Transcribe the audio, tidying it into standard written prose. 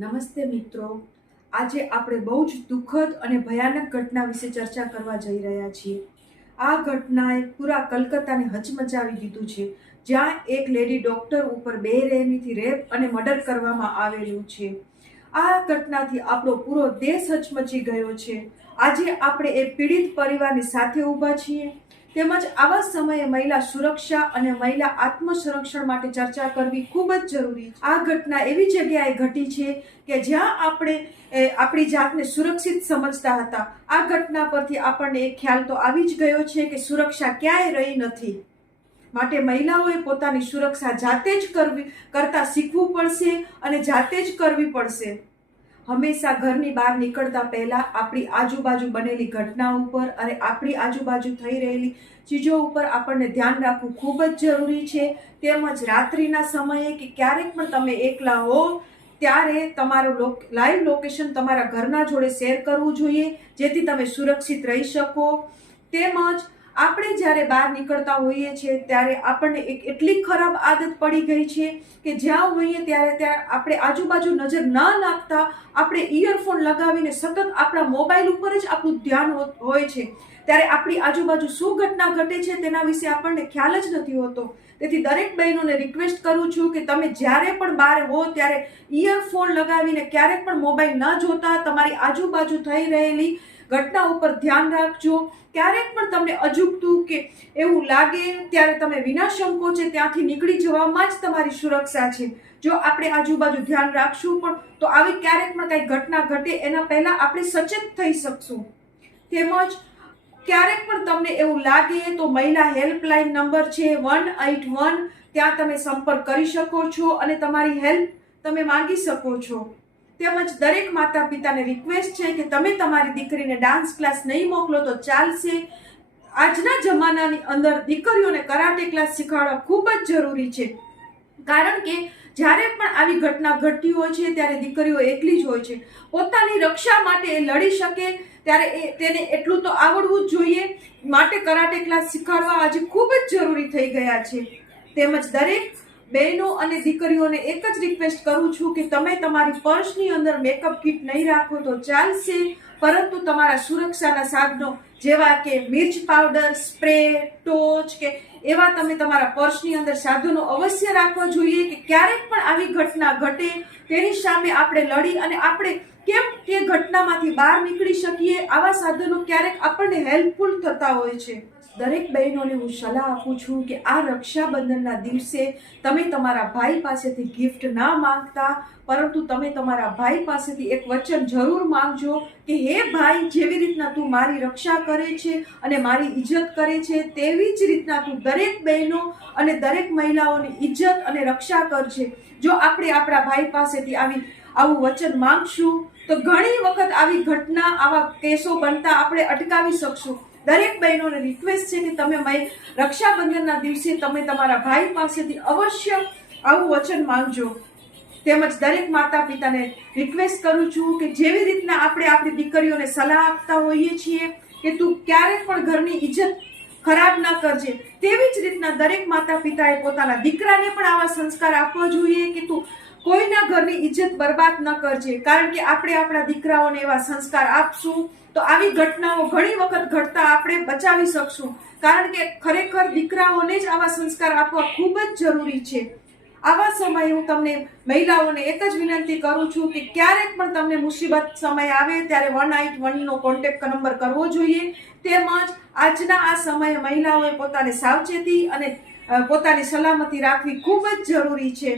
નમસ્તે મિત્રો, આજે આપણે બહુ જ દુઃખદ અને ભયાનક ઘટના વિશે ચર્ચા કરવા જઈ રહ્યા છીએ. આ ઘટનાએ પૂરા કલકત્તાને હચમચાવી દીધું છે, જ્યાં એક લેડી ડોક્ટર ઉપર બેરહેમીથી રેપ અને મર્ડર કરવામાં આવેલું છે. આ ઘટનાથી આપણો પૂરો દેશ હચમચી ગયો છે. આજે આપણે એ પીડિત પરિવારની સાથે ઊભા છીએ. તેમજ આવા સમયે મહિલા સુરક્ષા અને મહિલા આત્મસંરક્ષણ માટે ચર્ચા કરવી ખૂબ જ જરૂરી છે. આ ઘટના એવી જગ્યાએ ઘટી છે કે જ્યાં આપણે આપણી જાતને સુરક્ષિત સમજતા હતા. આ ઘટના પરથી આપણને એક ખ્યાલ તો આવી જ ગયો છે કે સુરક્ષા ક્યાંય રહી નથી. માટે મહિલાઓએ પોતાની સુરક્ષા જાતે જ કરતા શીખવું પડશે અને જાતે જ કરવી પડશે. હંમેશા ઘરની બહાર નીકળતા પહેલા આપણી આજુબાજુ બનેલી ઘટના ઉપર અને આપણી આજુબાજુ થઈ રહેલી ચીજો ઉપર આપણને ધ્યાન રાખવું ખૂબ જ જરૂરી છે. તેમજ રાત્રિના સમયે કે ક્યારેક પણ તમે એકલા હો ત્યારે તમારું લાઈવ લોકેશન તમારા ઘરના જોડે શેર કરવું જોઈએ, જેથી તમે સુરક્ષિત રહી શકો. તેમજ આપણે જ્યારે બહાર નીકળતા હોઈએ છીએ ત્યારે આપણને એક એટલી ખરાબ આદત પડી ગઈ છે કે જ્યાં હોઈએ ત્યારે આપણે આજુબાજુ નજર ન નાખતા આપણે ઇયરફોન લગાવીને સતત આપણા મોબાઈલ ઉપર જ આપણું ધ્યાન હોય છે. ત્યારે આપણી આજુબાજુ શું ઘટના ઘટે છે તેના વિશે આપણને ખ્યાલ જ નથી હોતો. તેથી દરેક બહેનોને રિક્વેસ્ટ કરું છું કે તમે જ્યારે પણ બહાર હો ત્યારે ઇયરફોન લગાવીને ક્યારેક પણ મોબાઈલ ન જોતા તમારી આજુબાજુ થઈ રહેલી ઘટના ઉપર ધ્યાન રાખજો. ક્યારેક પણ તમને અજુગતું કે એવું લાગે ત્યારે તમે વિના સંકોચે ત્યાંથી નીકળી જવામાં જ તમારી સુરક્ષા છે. જો આપણે આજુબાજુ ધ્યાન રાખશું પણ તો આવી ક્યારેક પણ કઈ ઘટના ઘટે એના પહેલા આપણે સચેત થઈ શકશું. તેમજ ક્યારેક પણ તમને એવું લાગે તો મહિલા હેલ્પલાઇન નંબર છે 181, ત્યાં તમે સંપર્ક કરી શકો છો અને તમારી હેલ્પ તમે માંગી શકો છો. તેમજ દરેક માતા પિતાને રિક્વેસ્ટ છે કે તમે તમારી દીકરીને ડાન્સ ક્લાસ નહીં મોકલો તો ચાલશે. આજના જમાનાની અંદર દીકરીઓને કરાટે ક્લાસ શીખવાડવા ખૂબ જ જરૂરી છે, કારણ કે જ્યારે પણ આવી ઘટના ઘટતી હોય છે ત્યારે દીકરીઓ એકલી જ હોય છે. પોતાની રક્ષા માટે એ લડી શકે ત્યારે તેને એટલું તો આવડવું જ જોઈએ. માટે કરાટે ક્લાસ શીખવાડવા આજે ખૂબ જ જરૂરી થઈ ગયા છે. તેમજ દરેક બહેનો અને દીકરીઓને એક જ રિક્વેસ્ટ કરું છું કે તમે તમારી પર્સની અંદર મેકઅપ કિટ નહીં રાખો તો ચાલશે, પરંતુ તમારા સુરક્ષાના સાધનો જેવા કે મિર્ચ પાવડર, સ્પ્રે, ટોચ કે એવા તમે તમારા પર્સની અંદર સાધનો અવશ્ય રાખવા જોઈએ કે ક્યારેક પણ આવી ઘટના ઘટે તેની સામે આપણે લડી અને આપણે કેમ તે ઘટનામાંથી બહાર નીકળી શકીએ. આવા સાધનો ક્યારેક આપણને હેલ્પફુલ થતા હોય છે. દરેક બહેનોને હું સલાહ આપું છું કે આ રક્ષાબંધનના દિવસે તમે તમારા ભાઈ પાસેથી ગિફ્ટ ના માંગતા, પરંતુ તમે તમારા ભાઈ પાસેથી એક વચન જરૂર માંગજો કે હે ભાઈ, જેવી રીતના તું મારી રક્ષા કરે છે અને મારી ઇજ્જત કરે છે તેવી જ રીતના તું દરેક બહેનો અને દરેક મહિલાઓની ઇજ્જત અને રક્ષા કરજે. જો આપણે આપણા ભાઈ પાસેથી આવું વચન માંગશું તો ઘણી વખત આવી ઘટના, આવા કેસો બનતા આપણે અટકાવી શકશું. દરેક બહેનોને રિક્વેસ્ટ છે કે તમે રક્ષાબંધનના દિવસે તમે તમારા ભાઈ પાસેથી અવશ્ય આવું વચન માંગજો. તેમજ દરેક માતા પિતાને રિક્વેસ્ટ કરું છું કે જેવી રીતના આપણે આપણી દીકરીઓને સલાહ આપતા હોઈએ છીએ કે તું ક્યારેક પણ ઘરની ઇજ્જત ખરાબ ના કરજે, તેવી જ રીતના દરેક માતા પિતાએ પોતાના દીકરાને પણ આવા સંસ્કાર આપવા જોઈએ કે તું કોઈના ઘરની ઇજ્જત બરબાદ ન કરજે. કારણ કે આપણે આપણા દીકરાઓને એવા સંસ્કાર આપશું તો આવી ઘટનાઓ ઘણી વખત ઘટતા આપણે બચાવી શકશું. કારણ કે ખરેખર દીકરાઓને જ આવા સંસ્કાર આપવા ખૂબ જ જરૂરી છે. આવા સમયે હું તમને મહિલાઓને એક જ વિનંતી કરું છું કે ક્યારેક પણ તમને મુસીબત સમય આવે ત્યારે 181 કોન્ટેક્ટ નંબર કરવો જોઈએ. તેમજ આજના આ સમયે મહિલાઓએ પોતાને સાવચેતી અને પોતાની સલામતી રાખવી ખૂબ જ જરૂરી છે.